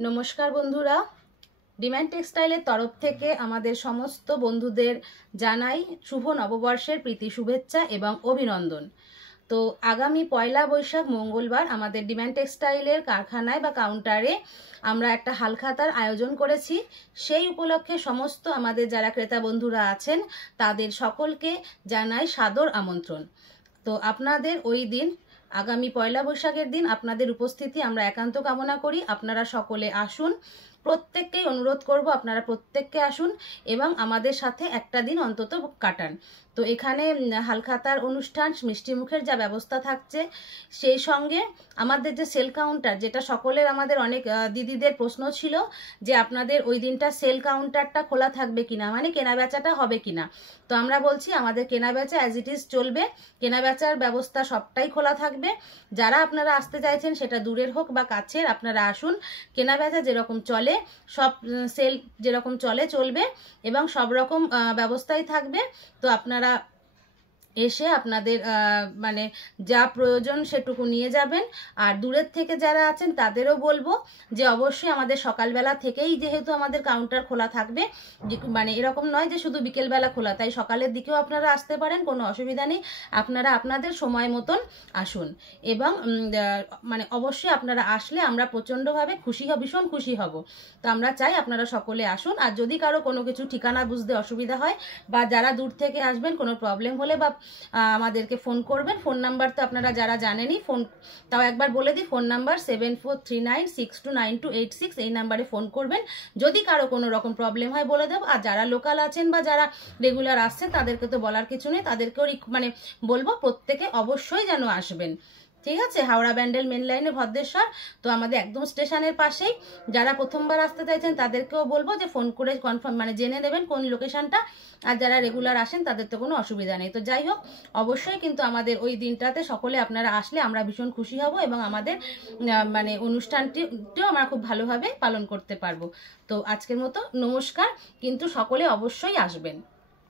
নমস্কার বন্ধুরা, ডিম্যান্ড টেক্সটাইলের তরফ থেকে আমাদের সমস্ত বন্ধুদের জানাই শুভ নববর্ষের প্রীতি শুভেচ্ছা এবং অভিনন্দন। তো আগামী পয়লা বৈশাখ মঙ্গলবার আমাদের ডিম্যান্ড টেক্সটাইলের কারখানায় বা কাউন্টারে আমরা একটা হালখাতার আয়োজন করেছি। সেই উপলক্ষে সমস্ত আমাদের যারা ক্রেতা বন্ধুরা আছেন তাদের সকলকে জানাই সাদর আমন্ত্রণ। তো আপনাদের ওই দিন আগামী পয়লা বৈশাখের দিন আপনাদের উপস্থিতি আমরা একান্ত কামনা করি। আপনারা সকলে আসুন, প্রত্যেককেই অনুরোধ করব আপনারা প্রত্যেককে আসুন এবং আমাদের সাথে একটা দিন অন্তত কাটান। তো এখানে হালখাতার অনুষ্ঠান, মিষ্টি মুখের যা ব্যবস্থা থাকছে, সেই সঙ্গে আমাদের যে সেল কাউন্টার, যেটা সকলের আমাদের অনেক দিদিদের প্রশ্ন ছিল যে আপনাদের ওই দিনটা সেল কাউন্টারটা খোলা থাকবে কিনা, মানে কেনা বেচাটা হবে কিনা। তো আমরা বলছি আমাদের কেনা বেচা অ্যাজ ইট ইজ চলবে, কেনা বেচার ব্যবস্থা সবটাই খোলা থাকবে। যারা আপনারা আসতে চাইছেন সেটা দূরের হোক বা কাছের, আপনারা আসুন। কেনা বেচা যেরকম চলে, সব সেল যেরকম চলবে এবং সব রকম ব্যবস্থাই থাকবে। তো আপনারা এসে আপনাদের মানে যা প্রয়োজন সেটুকু নিয়ে যাবেন। আর দূরের থেকে যারা আছেন তাদেরও বলবো যে অবশ্যই আমাদের সকালবেলা থেকেই যেহেতু আমাদের কাউন্টার খোলা থাকবে, মানে এরকম নয় যে শুধু বিকেলবেলা খোলা, তাই সকালের দিকেও আপনারা আসতে পারেন, কোনো অসুবিধা নেই। আপনারা আপনাদের সময় মতন আসুন এবং মানে অবশ্যই আপনারা আসলে আমরা প্রচণ্ডভাবে ভীষণ খুশি হব। তো আমরা চাই আপনারা সকলে আসুন। আর যদি কারো কোনো কিছু ঠিকানা বুঝতে অসুবিধা হয় বা যারা দূর থেকে আসবেন কোনো প্রবলেম হলে বা আমাদেরকে ফোন করবেন। ফোন নাম্বার তো আপনারা যারা জানেনই, ফোন তাও একবার বলে দিই, ফোন নাম্বার 7439629286, এই নাম্বারে ফোন করবেন। যদি কারো কোনো রকম প্রবলেম হয় বলে দেবো। আর যারা লোকাল আছেন বা যারা রেগুলার আসছেন তাদেরকে তো বলার কিছু নেই, তাদেরকেও মানে বলবো প্রত্যেকে অবশ্যই যেন আসবেন। ঠিক আছে? হাওড়া ব্যান্ডেল মেন লাইনে ভদ্রেশ্বর, তো আমাদের একদম স্টেশনের পাশেই। যারা প্রথমবার আসতে চাইছেন তাদেরকেও বলবো যে ফোন করে কনফার্ম মানে জেনে নেবেন কোন লোকেশনটা। আর যারা রেগুলার আসেন তাদের তো কোনো অসুবিধা নেই। তো যাই হোক, অবশ্যই কিন্তু আমাদের ওই দিনটাতে সকলে আপনারা আসলে আমরা ভীষণ খুশি হব এবং আমাদের মানে অনুষ্ঠানটিও আমরা খুব ভালোভাবে পালন করতে পারবো। তো আজকের মতো নমস্কার, কিন্তু সকলে অবশ্যই আসবেন।